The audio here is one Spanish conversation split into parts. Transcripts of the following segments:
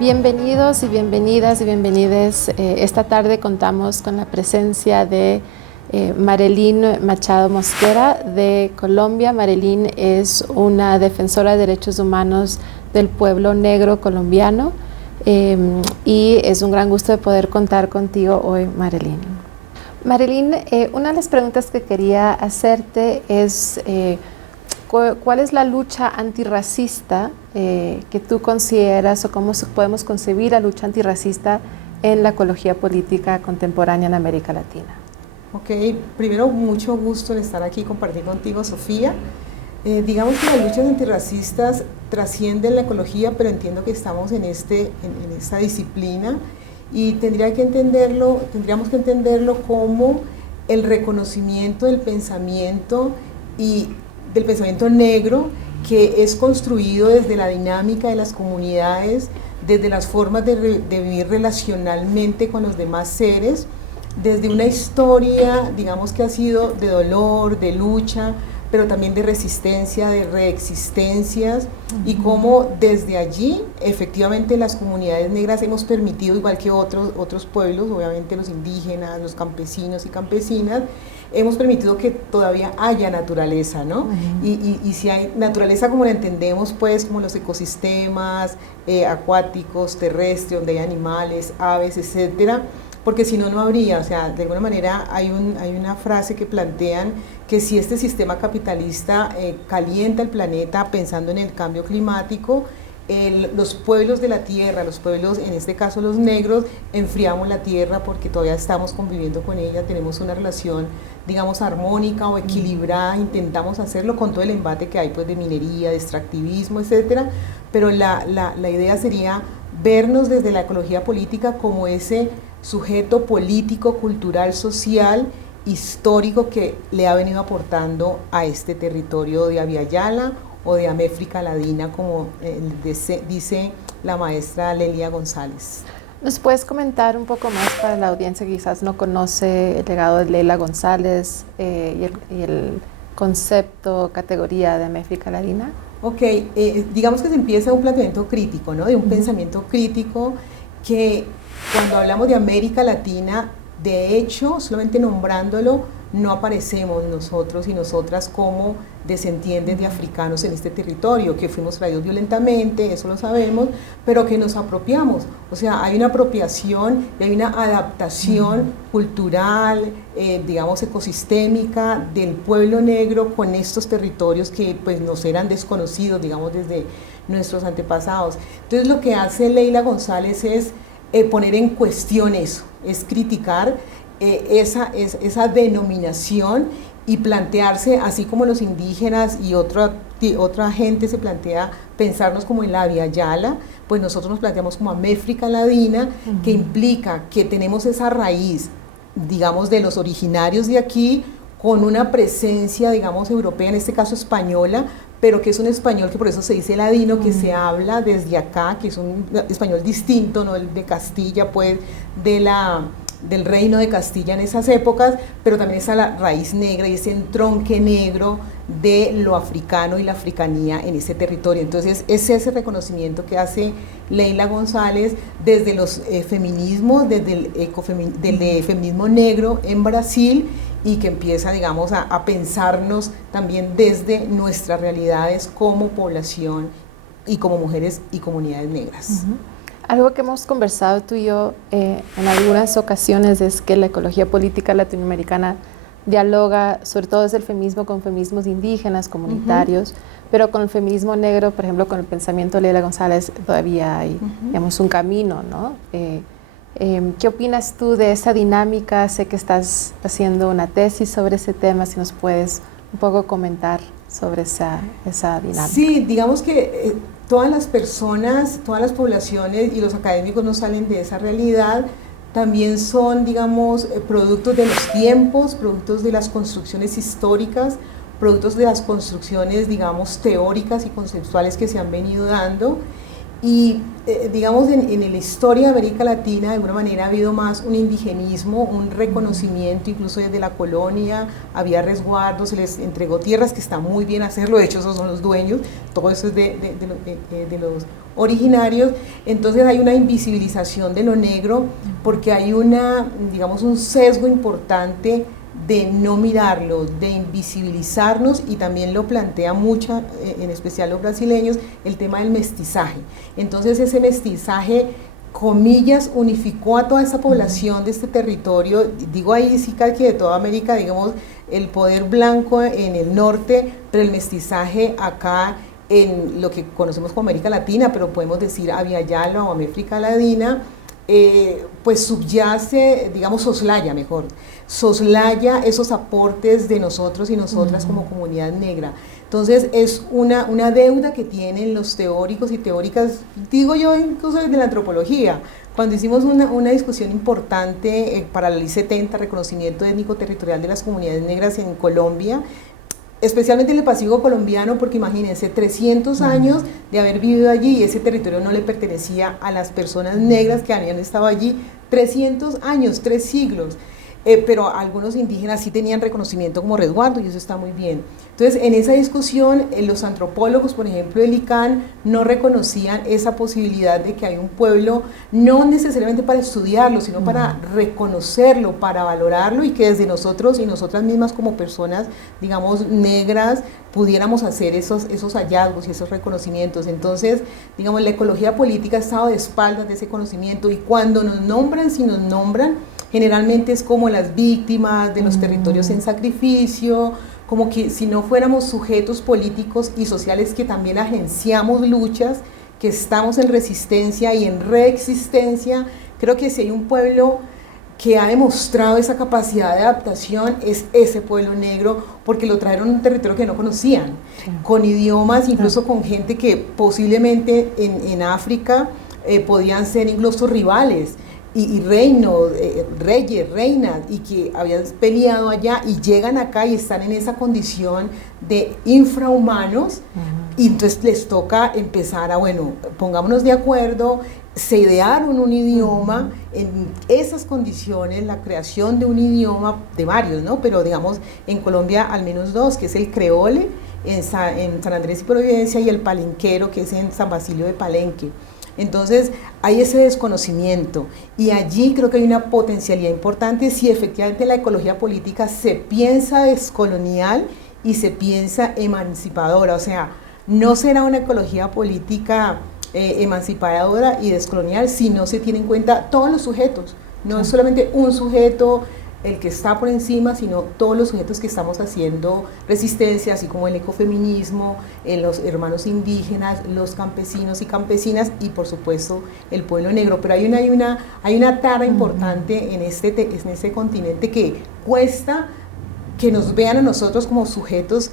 Bienvenidos y bienvenidas y bienvenides. Esta tarde contamos con la presencia de Marilyn Machado Mosquera de Colombia. Marilyn es una defensora de derechos humanos del pueblo negro colombiano y es un gran gusto de poder contar contigo hoy, Marilyn. Marilyn, una de las preguntas que quería hacerte es ¿cuál es la lucha antirracista que tú consideras o cómo podemos concebir la lucha antirracista en la ecología política contemporánea en América Latina? Ok, primero mucho gusto en estar aquí y compartir contigo, Sofía. Digamos que las luchas antirracistas trascienden la ecología, pero entiendo que estamos en esta disciplina y tendríamos que entenderlo como el reconocimiento del pensamiento y del pensamiento negro que es construido desde la dinámica de las comunidades, desde las formas de vivir relacionalmente con los demás seres, desde una historia, digamos que ha sido de dolor, de lucha, pero también de resistencia, de reexistencias, y cómo desde allí, efectivamente, las comunidades negras hemos permitido, igual que otros pueblos, obviamente los indígenas, los campesinos y campesinas, hemos permitido que todavía haya naturaleza, ¿no? Y si hay naturaleza como la entendemos, pues, como los ecosistemas acuáticos, terrestres, donde hay animales, aves, etcétera, porque si no, no habría, o sea, de alguna manera hay una frase que plantean que si este sistema capitalista calienta el planeta pensando en el cambio climático, los pueblos de la tierra, los pueblos, en este caso los negros, enfriamos la tierra porque todavía estamos conviviendo con ella, tenemos una relación, digamos, armónica o equilibrada, intentamos hacerlo con todo el embate que hay, pues, de minería, de extractivismo, etcétera, pero la idea sería vernos desde la ecología política como ese sujeto político, cultural, social, histórico que le ha venido aportando a este territorio de Abya-Yala o de América Latina, como dice la maestra Lelia González. ¿Nos puedes comentar un poco más para la audiencia que quizás no conoce el legado de Leila González y el concepto, categoría de América Latina? Ok, digamos que se empieza un planteamiento crítico, ¿no? De un pensamiento crítico que cuando hablamos de América Latina, de hecho, solamente nombrándolo, no aparecemos nosotros y nosotras como descendientes de africanos en este territorio, que fuimos traídos violentamente, eso lo sabemos, pero que nos apropiamos. O sea, hay una apropiación y hay una adaptación cultural, digamos, ecosistémica del pueblo negro con estos territorios que pues nos eran desconocidos, digamos, desde nuestros antepasados. Entonces, lo que hace Leila González es poner en cuestión eso, es criticar esa denominación y plantearse, así como los indígenas y otra gente se plantea pensarnos como en la Abya-Yala, pues nosotros nos planteamos como América Latina, que implica que tenemos esa raíz, digamos, de los originarios de aquí, con una presencia, digamos, europea, en este caso española, pero que es un español que por eso se dice ladino, que se habla desde acá, que es un español distinto, no el de Castilla, pues, del reino de Castilla en esas épocas, pero también está la raíz negra y ese entronque negro de lo africano y la africanía en ese territorio. Entonces es ese reconocimiento que hace Leila González desde los feminismos, desde el feminismo negro en Brasil, y que empieza, digamos, a pensarnos también desde nuestras realidades como población y como mujeres y comunidades negras. Algo que hemos conversado tú y yo en algunas ocasiones es que la ecología política latinoamericana dialoga sobre todo desde el feminismo con feminismos indígenas, comunitarios, pero con el feminismo negro, por ejemplo, con el pensamiento de Leila González todavía hay, digamos, un camino, ¿no? ¿Qué opinas tú de esa dinámica? Sé que estás haciendo una tesis sobre ese tema, si nos puedes un poco comentar sobre esa dinámica. Sí, digamos que todas las personas, todas las poblaciones y los académicos no salen de esa realidad, también son, digamos, productos de los tiempos, productos de las construcciones históricas, productos de las construcciones, digamos, teóricas y conceptuales que se han venido dando. Y digamos en la historia de América Latina de alguna manera ha habido más un indigenismo, un reconocimiento incluso desde la colonia, había resguardos, se les entregó tierras, que está muy bien hacerlo, de hecho esos son los dueños, todo eso es de los originarios. Entonces hay una invisibilización de lo negro porque hay digamos un sesgo importante de no mirarlo, de invisibilizarnos, y también lo plantea mucho, en especial los brasileños, el tema del mestizaje. Entonces ese mestizaje, comillas, unificó a toda esa población de este territorio, digo ahí sí que de toda América, digamos, el poder blanco en el norte, pero el mestizaje acá en lo que conocemos como América Latina, pero podemos decir Aviala o América Latina, pues subyace, digamos, soslaya esos aportes de nosotros y nosotras como comunidad negra. Entonces es una deuda que tienen los teóricos y teóricas, digo yo incluso desde la antropología. Cuando hicimos una discusión importante para la Ley 70, reconocimiento étnico territorial de las comunidades negras en Colombia, especialmente en el Pacífico colombiano, porque imagínense, 300 años de haber vivido allí y ese territorio no le pertenecía a las personas negras que habían estado allí, 300 años, 3 siglos. Pero algunos indígenas sí tenían reconocimiento como resguardo y eso está muy bien. Entonces, en esa discusión, los antropólogos, por ejemplo, el ICANN, no reconocían esa posibilidad de que hay un pueblo, no necesariamente para estudiarlo, sino para reconocerlo, para valorarlo, y que desde nosotros y nosotras mismas como personas, digamos, negras, pudiéramos hacer esos hallazgos y esos reconocimientos. Entonces, digamos, la ecología política ha estado de espaldas de ese conocimiento, y cuando nos nombran, si nos nombran, generalmente es como las víctimas de los territorios en sacrificio, como que si no fuéramos sujetos políticos y sociales que también agenciamos luchas, que estamos en resistencia y en reexistencia. Creo que si hay un pueblo que ha demostrado esa capacidad de adaptación, es ese pueblo negro, porque lo trajeron a un territorio que no conocían, con idiomas, incluso con gente que posiblemente en África podían ser incluso rivales, y reinos, reyes, reinas, y que habían peleado allá y llegan acá y están en esa condición de infrahumanos, y entonces les toca empezar a, bueno, pongámonos de acuerdo, se idearon un idioma en esas condiciones, la creación de un idioma, de varios, ¿no? Pero digamos, en Colombia al menos 2, que es el creole, en San Andrés y Providencia, y el palenquero, que es en San Basilio de Palenque. Entonces hay ese desconocimiento, y allí creo que hay una potencialidad importante si efectivamente la ecología política se piensa descolonial y se piensa emancipadora. O sea, no será una ecología política emancipadora y descolonial si no se tiene en cuenta todos los sujetos, no es solamente un sujeto el que está por encima, sino todos los sujetos que estamos haciendo resistencia, así como el ecofeminismo, los hermanos indígenas, los campesinos y campesinas, y por supuesto el pueblo negro. Pero hay una tara importante en este continente, que cuesta que nos vean a nosotros como sujetos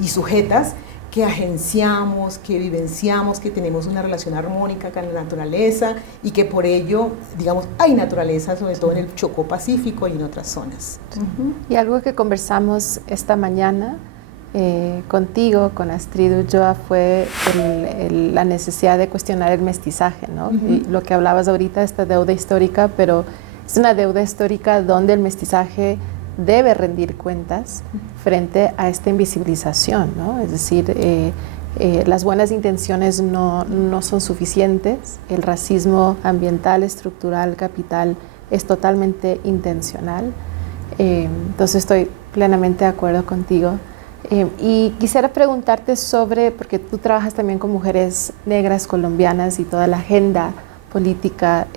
y sujetas que agenciamos, que vivenciamos, que tenemos una relación armónica con la naturaleza, y que por ello, digamos, hay naturaleza, sobre todo en el Chocó Pacífico y en otras zonas. Y algo que conversamos esta mañana contigo, con Astrid Ulloa, fue la necesidad de cuestionar el mestizaje, ¿no? Y lo que hablabas ahorita, esta deuda histórica, pero es una deuda histórica donde el mestizaje debe rendir cuentas frente a esta invisibilización, ¿no? Es decir, las buenas intenciones no son suficientes, el racismo ambiental, estructural, capital es totalmente intencional. Entonces estoy plenamente de acuerdo contigo. Y quisiera preguntarte sobre, porque tú trabajas también con mujeres negras colombianas y toda la agenda política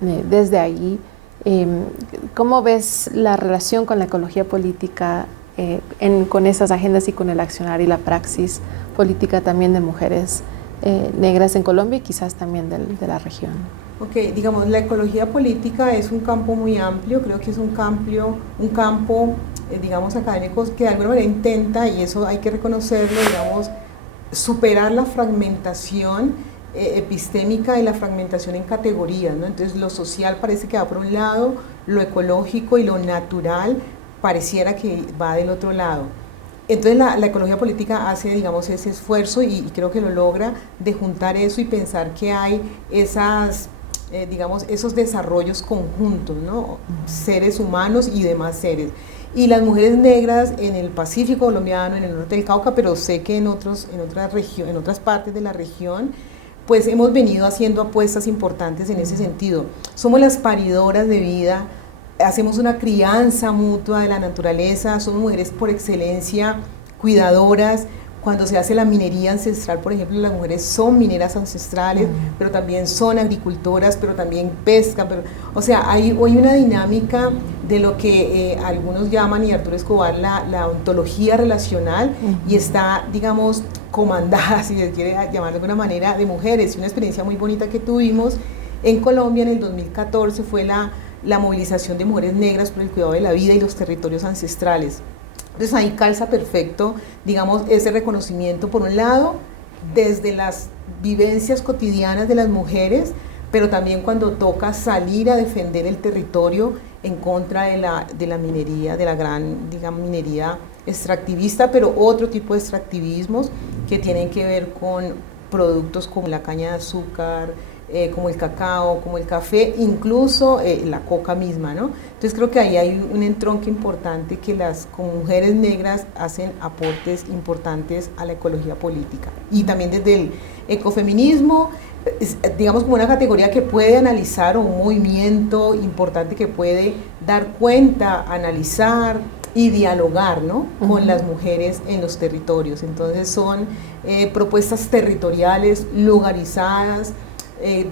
desde ahí. ¿Cómo ves la relación con la ecología política con esas agendas y con el accionar y la praxis política también de mujeres negras en Colombia y quizás también de la región? Ok, digamos, la ecología política es un campo muy amplio, creo que es un campo, digamos, académico, que de alguna manera intenta, y eso hay que reconocerlo, digamos, superar la fragmentación epistémica y la fragmentación en categorías, ¿no? Entonces lo social parece que va por un lado, lo ecológico y lo natural pareciera que va del otro lado. Entonces la ecología política hace, digamos, ese esfuerzo y creo que lo logra de juntar eso y pensar que hay esas, digamos, esos desarrollos conjuntos, ¿no? Seres humanos y demás seres. Y las mujeres negras en el Pacífico colombiano, en el norte del Cauca, pero sé que en otras partes de la región, pues hemos venido haciendo apuestas importantes en ese sentido. Somos las paridoras de vida, hacemos una crianza mutua de la naturaleza, somos mujeres por excelencia, cuidadoras. Cuando se hace la minería ancestral, por ejemplo, las mujeres son mineras ancestrales, pero también son agricultoras, pero también pescan. O sea, hay hoy una dinámica de lo que algunos llaman, y Arturo Escobar, la ontología relacional, y está, digamos, comandada, si se quiere llamar de alguna manera, de mujeres. Y una experiencia muy bonita que tuvimos en Colombia en el 2014 fue la movilización de mujeres negras por el cuidado de la vida y los territorios ancestrales. Entonces ahí calza perfecto, digamos, ese reconocimiento, por un lado, desde las vivencias cotidianas de las mujeres, pero también cuando toca salir a defender el territorio en contra de la minería, de la gran, digamos, minería extractivista, pero otro tipo de extractivismos que tienen que ver con productos como la caña de azúcar, como el cacao, como el café, incluso la coca misma, ¿no? Entonces creo que ahí hay un entronque importante que como mujeres negras hacen aportes importantes a la ecología política. Y también desde el ecofeminismo, digamos como una categoría que puede analizar, o un movimiento importante que puede dar cuenta, analizar y dialogar, ¿no? Con las mujeres en los territorios. Entonces son propuestas territoriales, lugarizadas,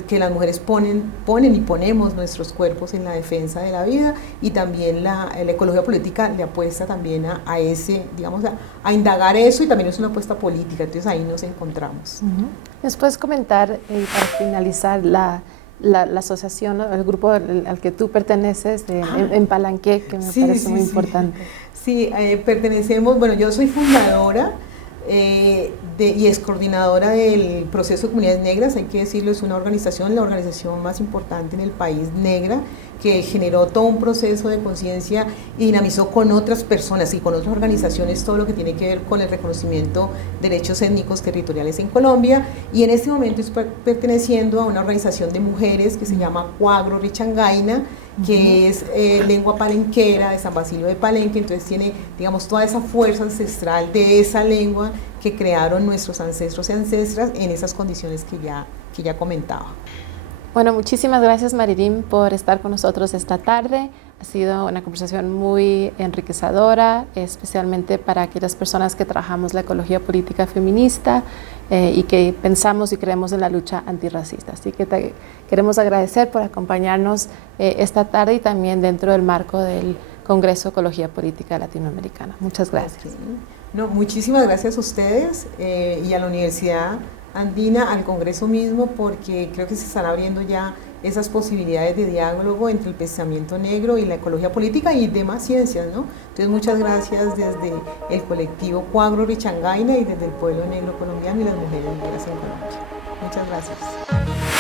que las mujeres ponen y ponemos nuestros cuerpos en la defensa de la vida, y también la ecología política le apuesta también a ese, digamos, a indagar eso, y también es una apuesta política. Entonces ahí nos encontramos. ¿Nos puedes comentar, para finalizar, la asociación, el grupo al que tú perteneces en Palenque, que me parece muy importante? Sí, pertenecemos, bueno, yo soy fundadora y es coordinadora del Proceso de Comunidades Negras. Hay que decirlo, es una organización, la organización más importante en el país negra, que generó todo un proceso de conciencia y dinamizó con otras personas y con otras organizaciones todo lo que tiene que ver con el reconocimiento de derechos étnicos territoriales en Colombia. Y en este momento estoy perteneciendo a una organización de mujeres que se llama Cuagro Richangaina, que es lengua palenquera de San Basilio de Palenque. Entonces tiene, digamos, toda esa fuerza ancestral de esa lengua que crearon nuestros ancestros y ancestras en esas condiciones que ya comentaba. Bueno, muchísimas gracias, Marilyn, por estar con nosotros esta tarde. Ha sido una conversación muy enriquecedora, especialmente para aquellas personas que trabajamos la ecología política feminista y que pensamos y creemos en la lucha antirracista. Así que te queremos agradecer por acompañarnos esta tarde, y también dentro del marco del Congreso de Ecología Política Latinoamericana. Muchas gracias. Okay. No, muchísimas gracias a ustedes y a la Universidad Andina, al Congreso mismo, porque creo que se están abriendo ya esas posibilidades de diálogo entre el pensamiento negro y la ecología política y demás ciencias, ¿no? Entonces, muchas gracias desde el colectivo Cuagro Richangaina y desde el pueblo negro colombiano y las mujeres negras en Colombia. Muchas gracias.